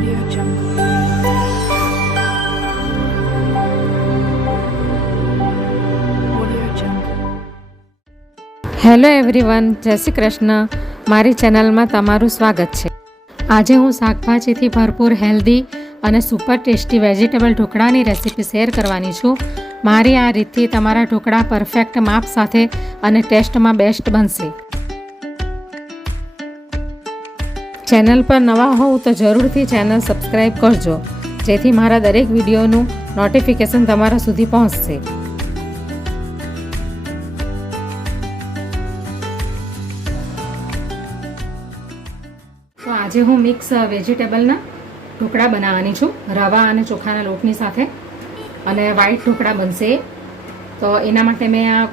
Audio Jungle. Audio Jungle. Hello everyone, જય શ્રી કૃષ્ણ. મારી ચેનલમાં તમારું સ્વાગત છે. આજે હું શાકભાજીથી ભરપૂર હેલ્ધી અને સુપર ટેસ્ટી વેજીટેબલ ઢોકળાની રેસીપી શેર કરવાની છું. મારી આ રીતથી તમારા ઢોકળા પરફેક્ટ માપ સાથે અને ટેસ્ટમાં બેસ્ટ બનશે. ચેનલ પર નવા હોવ તો જરૂરથી ચેનલ સબસ્ક્રાઈબ કરજો, જેથી મારા દરેક વિડીયોનું નોટિફિકેશન તમારા સુધી પહોંચશે. તો આજે હું મિક્સ વેજીટેબલના ઢોકળા બનાવવાની છું, રવા અને ચોખાના લોટની સાથે, અને વ્હાઈટ ઢોકળા બનશે. તો એના માટે મેં આ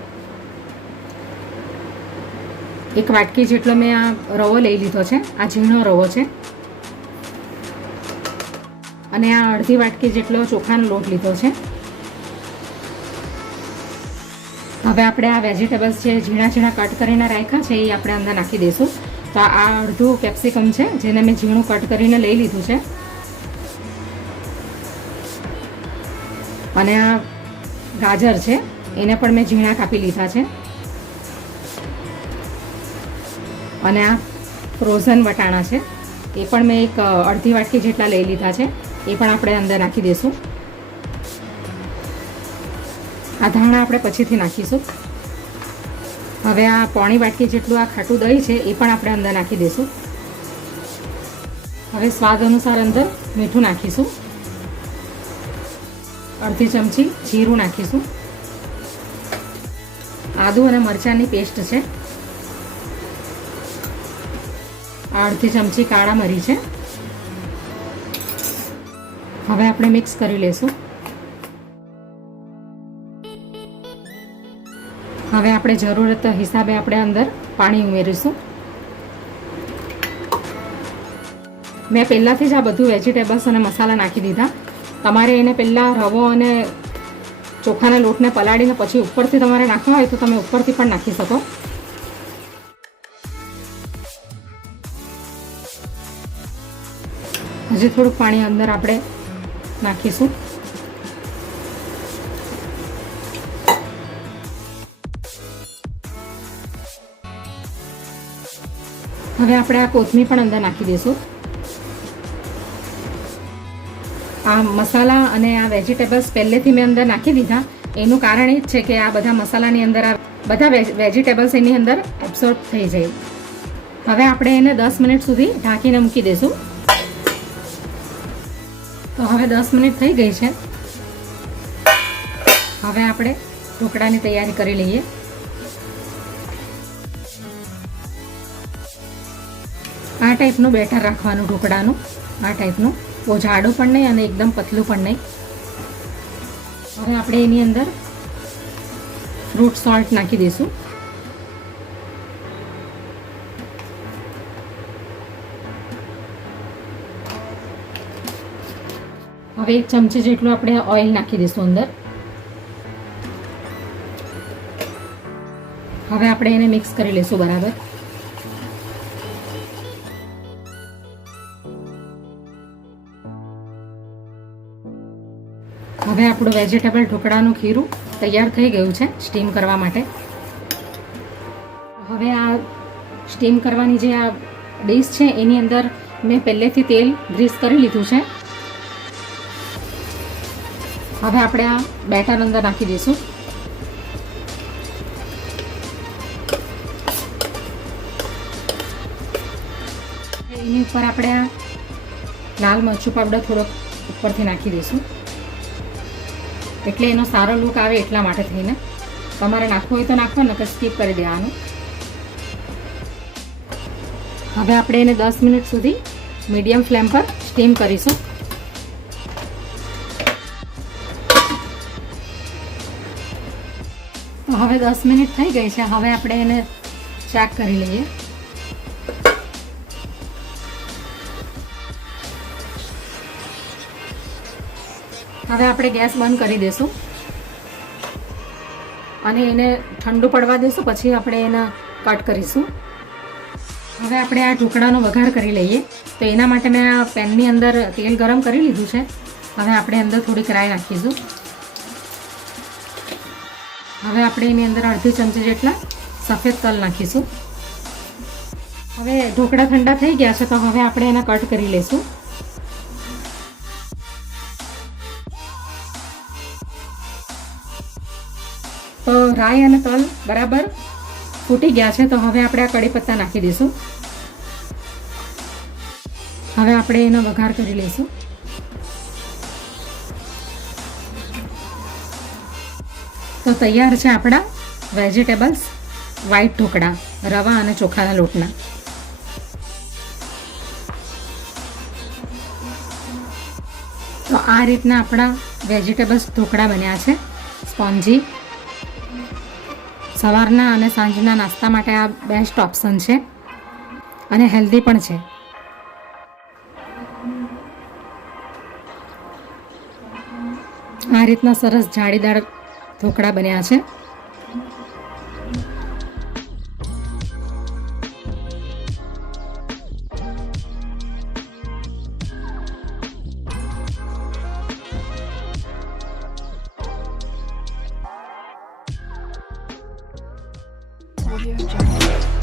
એક વાટકી જેટલો મેં આ રવો લઈ લીધો છે. આ ઝીણો રવો છે. અને આ અડધી વાટકી જેટલો ચોખાનો લોટ લીધો છે. હવે આપણે આ વેજીટેબલ્સ જે ઝીણા ઝીણા કટ કરીને રાખ્યા છે એ આપણે અંદર નાખી દઈશું. તો આ અડધું કેપ્સિકમ છે, જેને મેં ઝીણું કટ કરીને લઈ લીધું છે. અને આ ગાજર છે, એને પણ મેં ઝીણા કાપી લીધા છે. અને આ ફ્રોઝન વટાણા છે, એ પણ મેં એક અડધી વાટકી જેટલા લઈ લીધા છે. એ પણ આપણે અંદર નાખી દઈશું. આ ધાણા આપણે પછીથી નાખીશું. હવે આ પોણી વાટકી જેટલું આ ખાટું દહીં છે, એ પણ આપણે અંદર નાખી દઈશું. હવે સ્વાદ અનુસાર અંદર મીઠું નાખીશું. અડધી ચમચી જીરું નાખીશું. આદુ અને મરચાંની પેસ્ટ છે. અડધી ચમચી કાળા મરી છે. હવે આપણે મિક્સ કરી લઈશું. હવે આપણે જરૂરત હિસાબે આપણે અંદર પાણી ઉમેરીશું. મેં પહેલાંથી જ આ બધું વેજીટેબલ્સ અને મસાલા નાખી દીધા. તમારે એને પહેલાં રવો અને ચોખાના લોટને પલાળીને પછી ઉપરથી તમારે નાખવા હોય તો તમે ઉપરથી પણ નાખી શકો. હજી થોડુંક પાણી અંદર આપણે નાખીશું. હવે આપણે આ કોથમીર પણ અંદર નાખી દઈશું. આ મસાલા અને આ વેજીટેબલ્સ પહેલેથી મેં અંદર નાખી દીધા. એનું કારણ એ જ છે કે આ બધા મસાલાની અંદર આ બધા વેજીટેબલ્સ એની અંદર એબ્સોર્બ થઈ જાય. હવે આપણે એને 10 મિનિટ સુધી ઢાંકીને મૂકી દઈશું. તો હવે 10 મિનિટ થઈ ગઈ છે. હવે આપણે ઢોકળાની તૈયારી કરી લઈએ. આ ટાઈપનું બેટર રાખવાનું ઢોકળાનું, આ ટાઈપનું, બહુ જાડું પણ નહીં અને એકદમ પતલું પણ નહીં. હવે આપણે એની અંદર ફ્રૂટ સોલ્ટ નાખી દઈશું. હવે 1 ચમચી જેટલું આપણે ઓઇલ નાખી દઈશું અંદર. હવે આપણે એને મિક્સ કરી લઈશું બરાબર. હવે આપણું વેજીટેબલ ઢોકળાનું ખીરું તૈયાર થઈ ગયું છે સ્ટીમ કરવા માટે. હવે આ સ્ટીમ કરવાની જે આ ડીશ છે એની અંદર મેં પહેલેથી તેલ ગ્રીસ કરી લીધું છે. હવે આપણે આ બેટર અંદર નાખી દઈશું. એની ઉપર આપણે આ લાલ મરચું પાવડર થોડોક ઉપરથી નાખી દઈશું, એટલે એનો સારો લુક આવે એટલા માટે થઈને. તમારે નાખવું હોય તો નાખો, નકર સ્કીપ કરી દેવાનું. હવે આપણે એને 10 મિનિટ સુધી મીડિયમ ફ્લેમ પર સ્ટીમ કરીશું. તો હવે 10 મિનિટ થઈ ગઈ છે. હવે આપણે એને ચેક કરી લઈએ. હવે આપણે ગેસ બંધ કરી દઈશું અને એને ઠંડુ પડવા દઈશું. પછી આપણે એને કટ કરીશું. હવે આપણે આ ઢોકળાનો વઘાર કરી લઈએ. તો એના માટે મેં આ પેનની અંદર તેલ ગરમ કરી લીધું છે. હવે આપણે અંદર થોડીક રાઈ નાખીશું. હવે આપણે એની અંદર અડધી ચમચી જેટલા સફેદ તલ નાખીશું. હવે ઢોકળા ઠંડા થઈ ગયા છે તો હવે આપણે એને કટ કરી લઈશું. તો રાઈ અને તલ બરાબર ફૂટી ગયા છે તો હવે આપણે આ કડી પત્તા નાખી દઈશું. હવે આપણે એનો વઘાર કરી લઈશું. તો તૈયાર છે આપણા વેજીટેબલ્સ વ્હાઈટ ઢોકળા રવા અને ચોખાના લોટના. તો આ રીતના આપણા વેજીટેબલ્સ ઢોકળા બન્યા છે. સ્પોન્જી. સવારના અને સાંજના નાસ્તા માટે આ બેસ્ટ ઓપ્શન છે અને હેલ્ધી પણ છે. આ રીતના સરસ જાળીદાર ઢોકળા બન્યા છે. Audio Jungle.